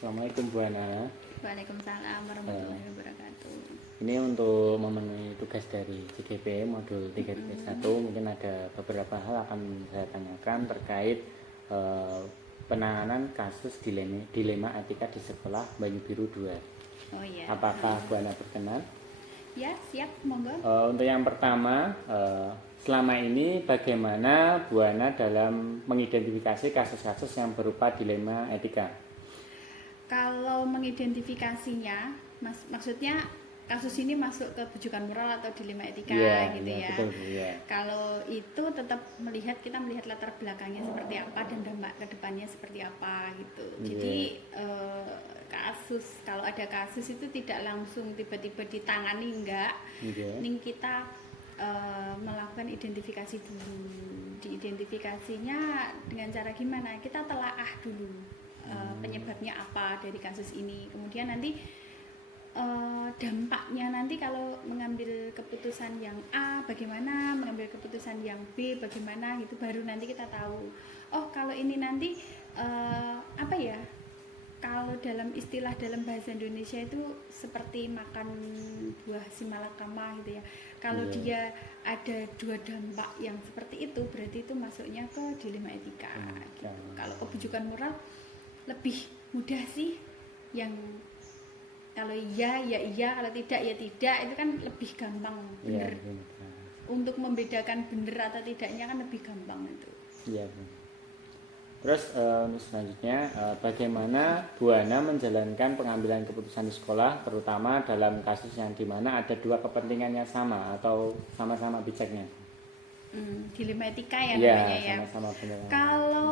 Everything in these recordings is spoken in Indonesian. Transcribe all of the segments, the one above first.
Assalamualaikum Bu Ana. Waalaikumsalam warahmatullahi wabarakatuh. Ini untuk memenuhi tugas dari CGP modul 331 mungkin ada beberapa hal akan saya tanyakan terkait penanganan kasus dilema etika di sekolah Banyu Biru 2. Oh iya. Apakah Bu Ana berkenan? Ya, siap, monggo. Untuk yang pertama, selama ini bagaimana Bu Ana dalam mengidentifikasi kasus-kasus yang berupa dilema etika? Kalau mengidentifikasinya, maksudnya kasus ini masuk ke bujukan moral atau dilema etika gitu ya. Betul, ya. Kalau itu tetap kita melihat latar belakangnya seperti apa dan dampak kedepannya seperti apa gitu. Jadi kalau ada kasus itu tidak langsung tiba-tiba ditangani, enggak. Ning kita melakukan identifikasi dulu. Diidentifikasinya dengan cara gimana? Kita telaah dulu. Penyebabnya apa dari kasus ini, kemudian nanti dampaknya nanti kalau mengambil keputusan yang A bagaimana, mengambil keputusan yang B bagaimana gitu, baru nanti kita tahu oh kalau ini nanti apa ya, kalau dalam istilah dalam bahasa Indonesia itu seperti makan buah simalakama gitu ya. Kalau dia ada dua dampak yang seperti itu, berarti itu masuknya ke dilema etika gitu. Kalau kebujukan moral lebih mudah sih, yang kalau iya ya iya, kalau tidak ya tidak, itu kan lebih gampang bener. Untuk membedakan bener atau tidaknya kan lebih gampang itu. Iya. Terus selanjutnya bagaimana Bu Ana menjalankan pengambilan keputusan di sekolah, terutama dalam kasus yang dimana ada dua kepentingannya sama atau sama-sama bijaknya? Dilema etika ya namanya ya. Sama-sama benar. Kalau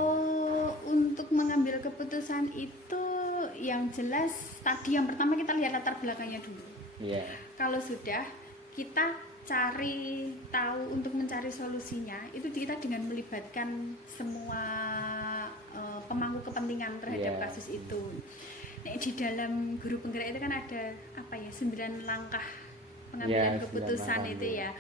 untuk mengambil keputusan itu yang jelas tadi yang pertama kita lihat latar belakangnya dulu. Kalau sudah kita cari tahu untuk mencari solusinya, itu kita dengan melibatkan semua pemangku kepentingan terhadap kasus itu. Nah, di dalam guru penggerak itu kan ada 9 langkah pengambilan keputusan itu ya.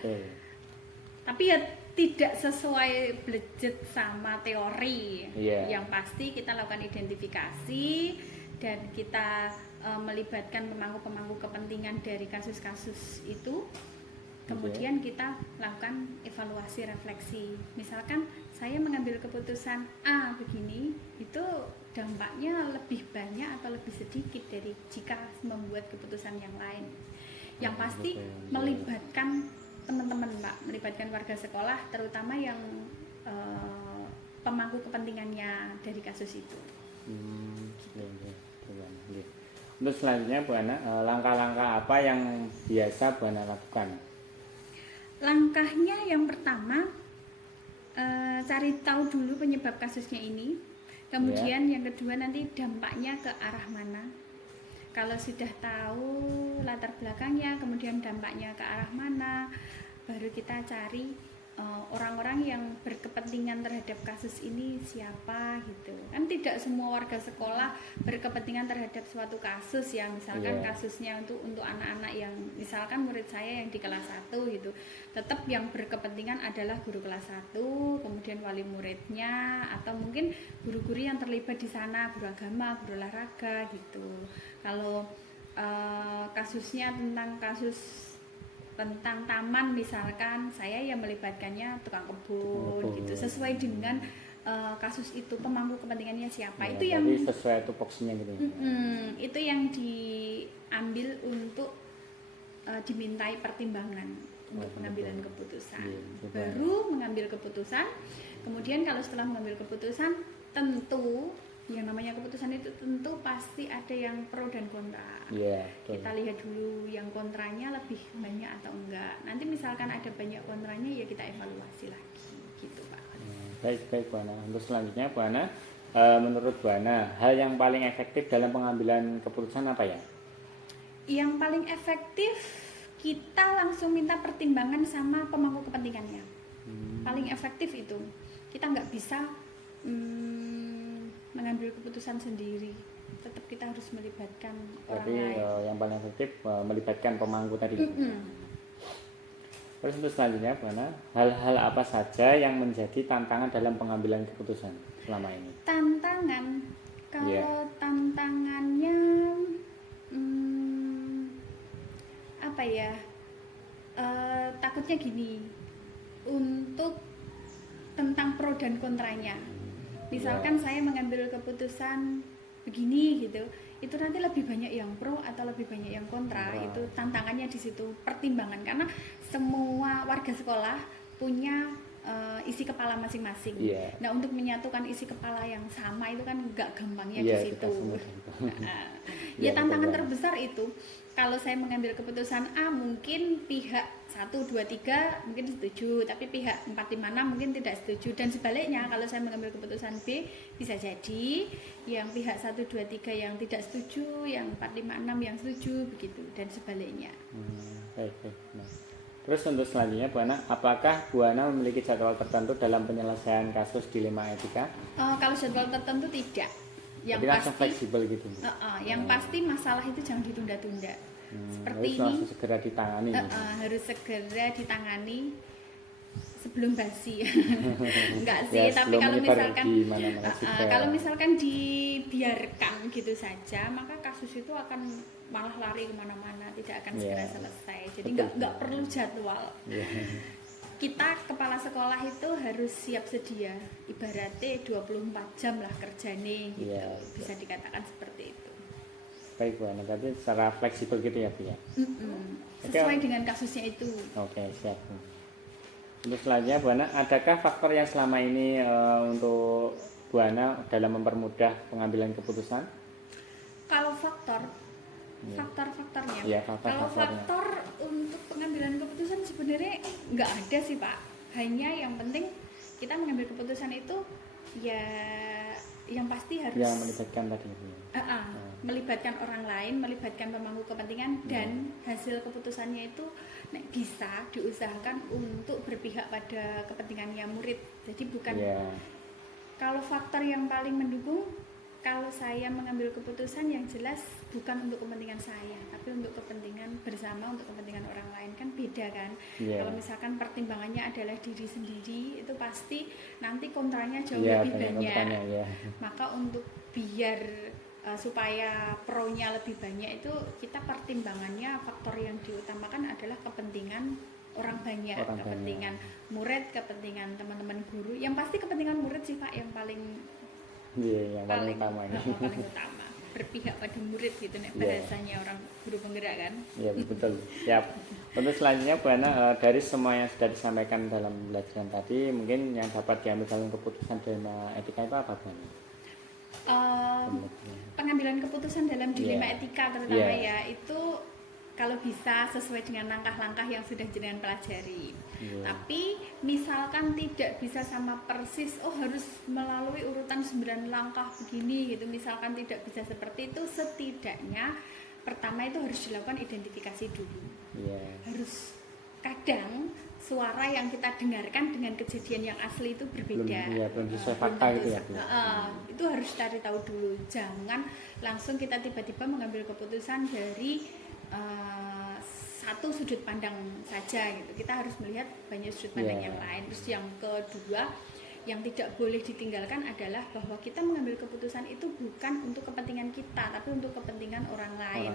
Tapi ya tidak sesuai budget sama teori. Yang pasti kita lakukan identifikasi dan kita melibatkan pemangku-pemangku kepentingan dari kasus-kasus itu. Kemudian kita lakukan evaluasi refleksi. Misalkan saya mengambil keputusan A begini, itu dampaknya lebih banyak atau lebih sedikit dari jika membuat keputusan yang lain. Yang pasti melibatkan teman-teman Pak, melibatkan warga sekolah, terutama yang pemangku kepentingannya dari kasus itu. Untuk selanjutnya Bu Ana, langkah-langkah apa yang biasa Bu Ana lakukan? Langkahnya yang pertama, cari tahu dulu penyebab kasusnya ini. Kemudian yang kedua nanti dampaknya ke arah mana. Kalau sudah tahu latar belakangnya, kemudian dampaknya ke arah mana, baru kita cari orang-orang yang berkepentingan terhadap kasus ini siapa gitu. Kan tidak semua warga sekolah berkepentingan terhadap suatu kasus ya. Misalkan kasusnya untuk anak-anak yang misalkan murid saya yang di kelas 1 gitu. Tetap yang berkepentingan adalah guru kelas 1, kemudian wali muridnya, atau mungkin guru-guru yang terlibat di sana, guru agama, guru olahraga gitu. Kalau kasusnya tentang taman misalkan, saya yang melibatkannya tukang kebun gitu, sesuai dengan kasus itu pemangku kepentingannya siapa. Itu yang sesuai tupoksinya gitu. Itu yang diambil untuk dimintai pertimbangan untuk pengambilan keputusan. Baru mengambil keputusan, kemudian kalau setelah mengambil keputusan, tentu yang namanya keputusan itu tentu pasti ada yang pro dan kontra. Kita lihat dulu yang kontranya lebih banyak atau enggak. Nanti misalkan ada banyak kontranya, ya kita evaluasi lagi gitu Pak. Baik Bu Ana. Untuk selanjutnya Bu Ana, menurut Bu Ana, hal yang paling efektif dalam pengambilan keputusan apa ya? Yang paling efektif kita langsung minta pertimbangan sama pemangku kepentingannya. Paling efektif itu. Kita nggak bisa mengambil keputusan sendiri, tetap kita harus melibatkan orang lain. Yang paling efektif melibatkan pemangku tadi. Terus untuk selanjutnya Bu Ana, hal-hal apa saja yang menjadi tantangan dalam pengambilan keputusan selama ini? Tantangan Kalau tantangannya apa ya? Takutnya gini, untuk tentang pro dan kontranya. Misalkan saya mengambil keputusan begini gitu, itu nanti lebih banyak yang pro atau lebih banyak yang kontra. Itu tantangannya di situ, pertimbangan, karena semua warga sekolah punya isi kepala masing-masing. Nah, untuk menyatukan isi kepala yang sama itu kan nggak gampangnya di situ. Ya tantangan terbesar itu, kalau saya mengambil keputusan A mungkin pihak 1, 2, 3 mungkin setuju, tapi pihak 4, 5, 6 mungkin tidak setuju, dan sebaliknya kalau saya mengambil keputusan B bisa jadi yang pihak 1, 2, 3 yang tidak setuju, yang 4, 5, 6 yang setuju, begitu, dan sebaliknya. Baik. Nah, terus untuk selanjutnya Bu Ana, apakah Bu Ana memiliki jadwal tertentu dalam penyelesaian kasus dilema etika? Kalau jadwal tertentu tidak. Yang jadi langsung fleksibel gitu. Yang pasti masalah itu jangan ditunda-tunda. Seperti harus ini segera ditangani. Harus segera ditangani sebelum basi. Enggak sih, tapi kalau misalkan dibiarkan gitu saja, maka kasus itu akan malah lari kemana-mana, tidak akan segera selesai. Jadi nggak perlu jadwal. Kita kepala sekolah itu harus siap sedia, ibaratnya 24 jam lah kerjanya gitu. Bisa dikatakan seperti itu. Baik Bu Ana, berarti secara fleksibel gitu ya Bu ya. Sesuai dengan kasusnya itu. Oke, siap. Untuk selanjutnya Bu Ana, adakah faktor yang selama ini untuk Bu Ana dalam mempermudah pengambilan keputusan? Kalau faktor-faktornya. Kalau faktor untuk pengambilan keputusan sebenarnya nggak ada sih Pak. Hanya yang penting kita mengambil keputusan itu ya yang pasti harus yang melibatkan tadi. Melibatkan orang lain, melibatkan pemangku kepentingan, dan hasil keputusannya itu bisa diusahakan untuk berpihak pada kepentingannya murid. Jadi bukan kalau faktor yang paling mendukung, kalau saya mengambil keputusan yang jelas bukan untuk kepentingan saya, tapi untuk kepentingan bersama, untuk kepentingan orang lain, kan beda kan. Kalau misalkan pertimbangannya adalah diri sendiri, itu pasti nanti kontranya jauh lebih banyak. Maka untuk biar supaya pro-nya lebih banyak, itu kita pertimbangannya, faktor yang diutamakan adalah kepentingan orang banyak, kepentingan murid, kepentingan teman-teman guru. Yang pasti kepentingan murid sih Pak yang paling utama. Paling utama, berpihak pada murid gitu nih bahasanya orang guru penggerak kan. Iya betul. Siap. Untuk selanjutnya Bu Ana, dari semua yang sudah disampaikan dalam pembelajaran tadi, mungkin yang dapat diambil dalam keputusan dilema etika itu apa Bu Ana? Pengambilan keputusan dalam dilema etika terutama itu kalau bisa sesuai dengan langkah-langkah yang sudah jenengan pelajari. Tapi misalkan tidak bisa sama persis, harus melalui urutan 9 langkah begini gitu, misalkan tidak bisa seperti itu, setidaknya pertama itu harus dilakukan identifikasi dulu. Harus, kadang suara yang kita dengarkan dengan kejadian yang asli itu berbeda. Belum sesuai fakta gitu ya. Itu harus cari tahu dulu. Jangan langsung kita tiba-tiba mengambil keputusan dari satu sudut pandang saja gitu. Kita harus melihat banyak sudut pandang yang lain. Terus yang kedua, yang tidak boleh ditinggalkan adalah bahwa kita mengambil keputusan itu bukan untuk kepentingan kita, tapi untuk kepentingan orang lain.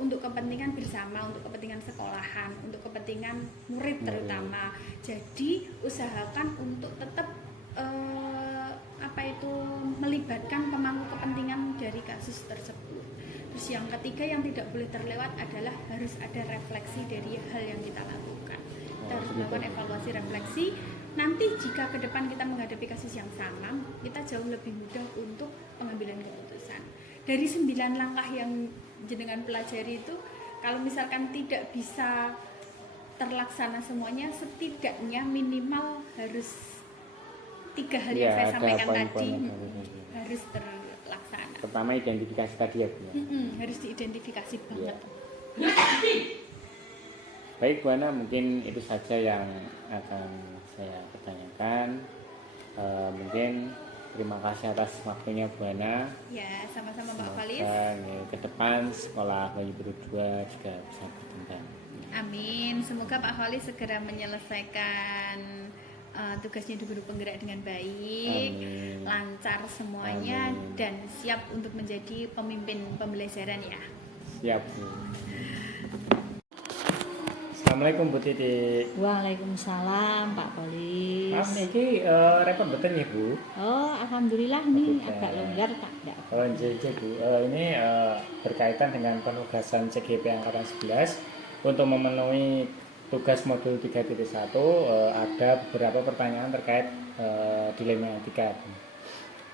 Untuk kepentingan bersama, untuk kepentingan sekolahan, untuk kepentingan murid terutama. Jadi usahakan untuk tetap melibatkan pemangku kepentingan dari kasus tersebut. Terus yang ketiga yang tidak boleh terlewat adalah harus ada refleksi dari hal yang kita lakukan. Kita harus melakukan evaluasi refleksi. Nanti jika ke depan kita menghadapi kasus yang sama, kita jauh lebih mudah untuk pengambilan keputusan. Dari 9 langkah yang jenengan pelajari itu, kalau misalkan tidak bisa terlaksana semuanya, setidaknya minimal harus 3 hal yang saya sampaikan tadi harus terlaksana. Pertama identifikasi tadi ya Bu. Harus diidentifikasi banget. Baik Bu Ana, mungkin itu saja yang akan saya pertanyakan. Mungkin terima kasih atas waktunya Bu Ana. Ya, sama-sama Pak Falis. Ke depan sekolah Bayu Biru 2 juga bisa berkembang. Amin. Semoga Pak Falis segera menyelesaikan tugasnya di guru penggerak dengan baik, lancar semuanya, dan siap untuk menjadi pemimpin pembelajaran ya. Siap Bu. Assalamualaikum Bu Titi. Waalaikumsalam Pak Polis. Maaf niki repot betul nih Bu. Oh, alhamdulillah nih agak longgar Pak. Oh, jadi Bu, ini berkaitan dengan penugasan CGP angkatan 11 untuk memenuhi tugas modul 3.1 ada beberapa pertanyaan terkait dilema etika.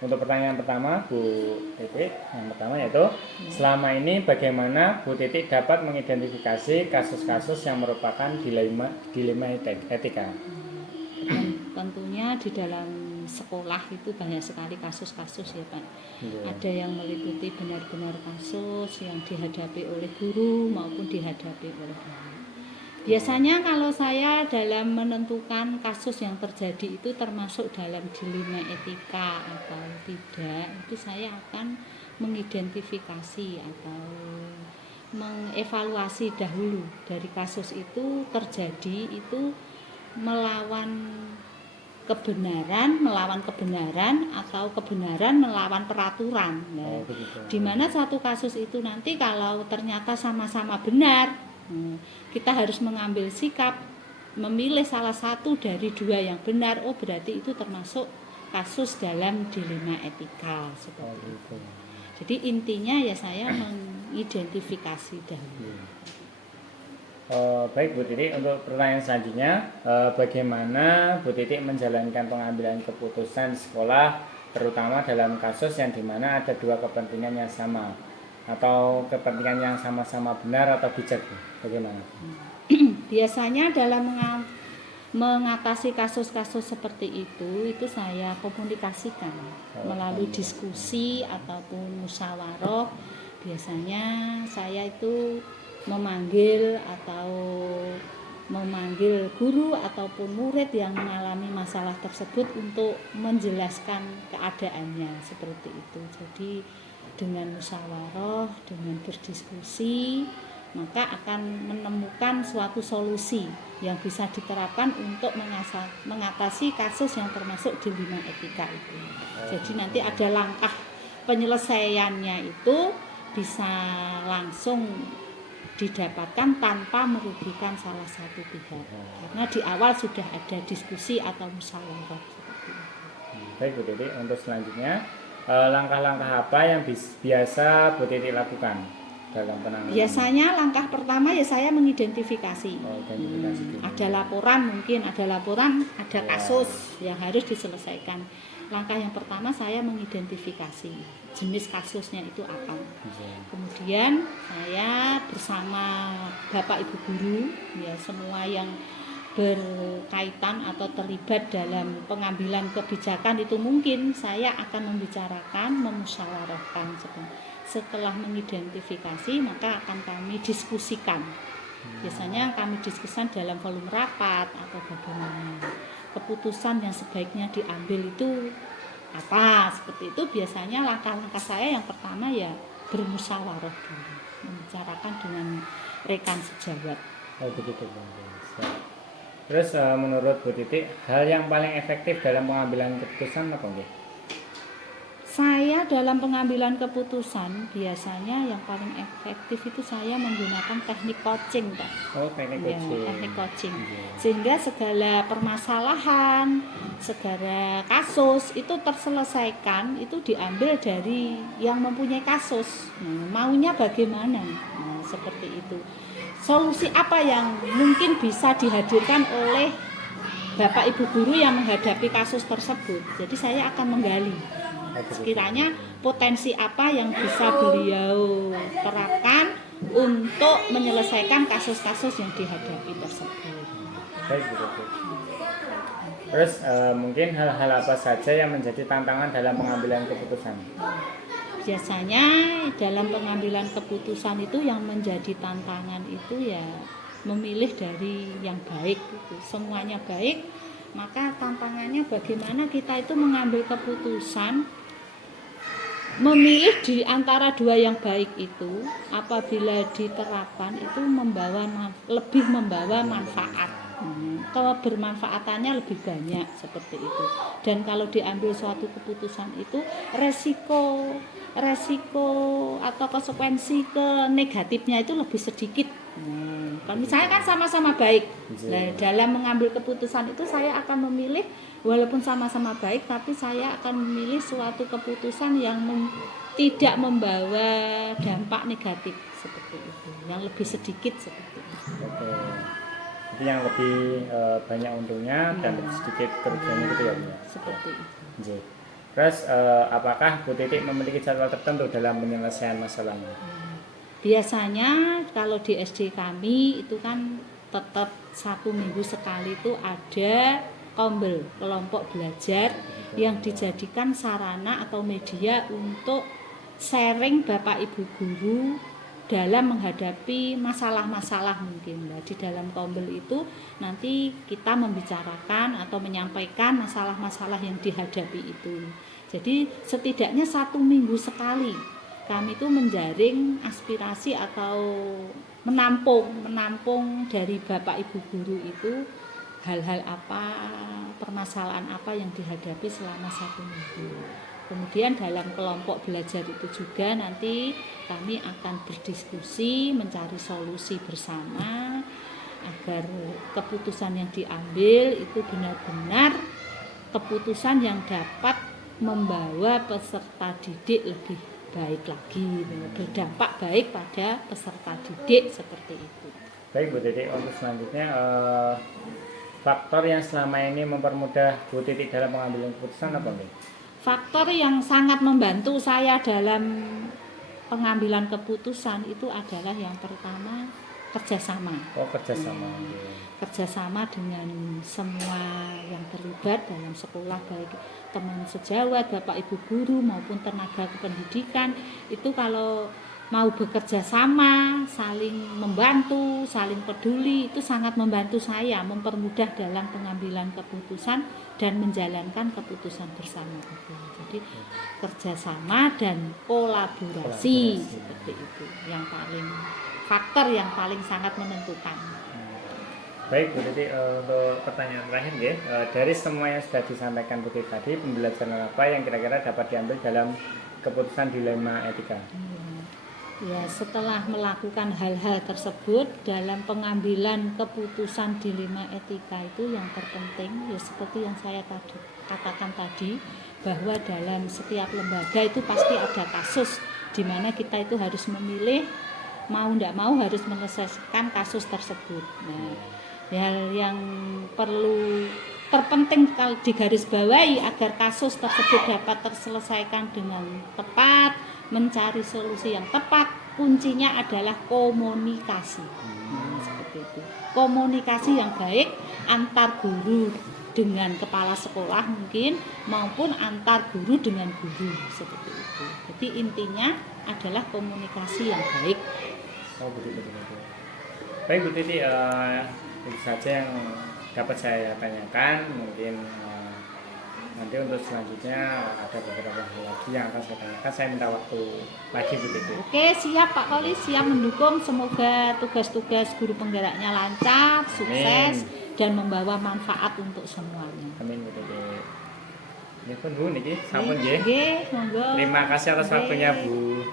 Untuk pertanyaan pertama Bu Titik, yang pertama yaitu selama ini bagaimana Bu Titik dapat mengidentifikasi kasus-kasus yang merupakan dilema etika? Dan tentunya di dalam sekolah itu banyak sekali kasus-kasus ya Pak. Ada yang meliputi benar-benar kasus yang dihadapi oleh guru maupun dihadapi oleh anak. Biasanya kalau saya dalam menentukan kasus yang terjadi itu termasuk dalam dilema etika atau tidak, itu saya akan mengidentifikasi atau mengevaluasi dahulu dari kasus itu terjadi itu melawan kebenaran atau kebenaran melawan peraturan. Nah, di mana satu kasus itu nanti kalau ternyata sama-sama benar, kita harus mengambil sikap memilih salah satu dari dua yang benar. Oh, berarti itu termasuk kasus dalam dilema etika seperti itu. Jadi intinya ya saya mengidentifikasi dahulu. Baik Bu Titik, untuk pertanyaan selanjutnya, bagaimana Bu Titik menjalankan pengambilan keputusan sekolah terutama dalam kasus yang dimana ada dua kepentingan yang sama atau kepentingan yang sama-sama benar atau bijak, bagaimana? Biasanya dalam mengatasi kasus-kasus seperti itu saya komunikasikan melalui diskusi ataupun musyawarah. Biasanya saya itu memanggil guru ataupun murid yang mengalami masalah tersebut untuk menjelaskan keadaannya seperti itu. Jadi dengan musyawarah, dengan berdiskusi, maka akan menemukan suatu solusi yang bisa diterapkan untuk mengatasi kasus yang termasuk dilema etika itu. Jadi nanti ada langkah penyelesaiannya itu bisa langsung didapatkan tanpa merugikan salah satu pihak. Karena di awal sudah ada diskusi atau musyawarah seperti itu. Baik Bu Titik, untuk selanjutnya langkah-langkah apa yang biasa Bu Titik lakukan dalam penanganan? Biasanya langkah pertama ya saya mengidentifikasi. Ada laporan, ada kasus yang harus diselesaikan. Langkah yang pertama saya mengidentifikasi jenis kasusnya itu apa. Kemudian saya bersama Bapak Ibu guru ya semua yang berkaitan atau terlibat dalam pengambilan kebijakan itu mungkin saya akan membicarakan, memusyawarahkan. Setelah mengidentifikasi maka akan kami diskusikan. Biasanya kami diskusikan dalam volume rapat atau bagaimana keputusan yang sebaiknya diambil itu apa. Seperti itu biasanya langkah-langkah saya yang pertama ya bermusyawarah dulu, membicarakan dengan rekan sejawat. Oh begitu Bu. Terus menurut Bu Titik, hal yang paling efektif dalam pengambilan keputusan apa nggih? Saya dalam pengambilan keputusan biasanya yang paling efektif itu saya menggunakan teknik coaching, Pak. Oh, teknik coaching. Ya, teknik coaching. Sehingga segala permasalahan, segala kasus itu terselesaikan, itu diambil dari yang mempunyai kasus. Maunya bagaimana? Nah, seperti itu. Solusi apa yang mungkin bisa dihadirkan oleh Bapak Ibu guru yang menghadapi kasus tersebut. Jadi saya akan menggali sekiranya potensi apa yang bisa beliau terapkan untuk menyelesaikan kasus-kasus yang dihadapi tersebut. Baik, betul. Terus mungkin hal-hal apa saja yang menjadi tantangan dalam pengambilan keputusan? Biasanya dalam pengambilan keputusan itu yang menjadi tantangan itu ya memilih dari yang baik itu. Semuanya baik, maka tantangannya bagaimana kita itu mengambil keputusan memilih di antara dua yang baik itu apabila diterapkan itu lebih membawa manfaat kebermanfaatannya lebih banyak seperti itu. Dan kalau diambil suatu keputusan itu resiko atau konsekuensi ke negatifnya itu lebih sedikit. Kalau misalnya kan sama-sama baik. Nah, dalam mengambil keputusan itu saya akan memilih walaupun sama-sama baik, tapi saya akan memilih suatu keputusan yang tidak membawa dampak negatif seperti itu, yang lebih sedikit seperti itu. Oke. Jadi yang lebih banyak untungnya dan lebih sedikit kerugiannya gitu ya Bu? Seperti itu. Oke. Terus apakah Bu Titik memiliki jadwal tertentu dalam penyelesaian masalahnya? Biasanya kalau di SD kami itu kan tetap 1 minggu sekali itu ada kombel, kelompok belajar yang dijadikan sarana atau media untuk sharing Bapak Ibu guru dalam menghadapi masalah-masalah mungkin. Nah, di dalam kombel itu nanti kita membicarakan atau menyampaikan masalah-masalah yang dihadapi itu. Jadi setidaknya 1 minggu sekali kami itu menjaring aspirasi atau menampung dari Bapak Ibu guru itu hal-hal apa, permasalahan apa yang dihadapi selama 1 minggu. Kemudian dalam kelompok belajar itu juga nanti kami akan berdiskusi, mencari solusi bersama agar keputusan yang diambil itu benar-benar keputusan yang dapat membawa peserta didik lebih baik lagi, berdampak baik pada peserta didik seperti itu. Baik Bu Titik, untuk selanjutnya faktor yang selama ini mempermudah Bu Titik dalam pengambilan keputusan apa nih? Faktor yang sangat membantu saya dalam pengambilan keputusan itu adalah yang pertama kerjasama. Oh, kerjasama. Kerjasama dengan semua yang terlibat dalam sekolah, baik teman sejawat, Bapak Ibu guru maupun tenaga kependidikan. Itu kalau mau bekerja sama, saling membantu, saling peduli, itu sangat membantu saya, mempermudah dalam pengambilan keputusan dan menjalankan keputusan bersama itu. Jadi kerjasama dan kolaborasi seperti itu yang paling faktor yang paling sangat menentukan. Baik Bu Titik, untuk pertanyaan terakhir ya, dari semua yang sudah disampaikan Bu Titik tadi, pembelajaran apa yang kira-kira dapat diambil dalam keputusan dilema etika? Ya, setelah melakukan hal-hal tersebut dalam pengambilan keputusan dilema etika itu yang terpenting ya seperti yang saya tadi katakan tadi, bahwa dalam setiap lembaga itu pasti ada kasus di mana kita itu harus memilih mau tidak mau harus menyelesaikan kasus tersebut. Nah, hal yang perlu terpenting kalau digarisbawahi agar kasus tersebut dapat terselesaikan dengan tepat, mencari solusi yang tepat, kuncinya adalah komunikasi. Seperti itu. Komunikasi yang baik antar guru dengan kepala sekolah mungkin maupun antar guru dengan guru seperti itu. Jadi intinya adalah komunikasi yang baik. Oh betul. Baik Bu Titi, itu saja yang dapat saya tanyakan. Mungkin nanti untuk selanjutnya ada beberapa hal lagi yang akan saya tanyakan. Saya minta waktu lagi Bu Titi. Oke, siap Pak Koli, siap mendukung. Semoga tugas-tugas guru penggeraknya lancar, sukses, dan membawa manfaat untuk semuanya. Amin Bu Titi. Ya pun Bu, niki sampun nggih. Nggih, monggo. Terima kasih atas waktunya Bu.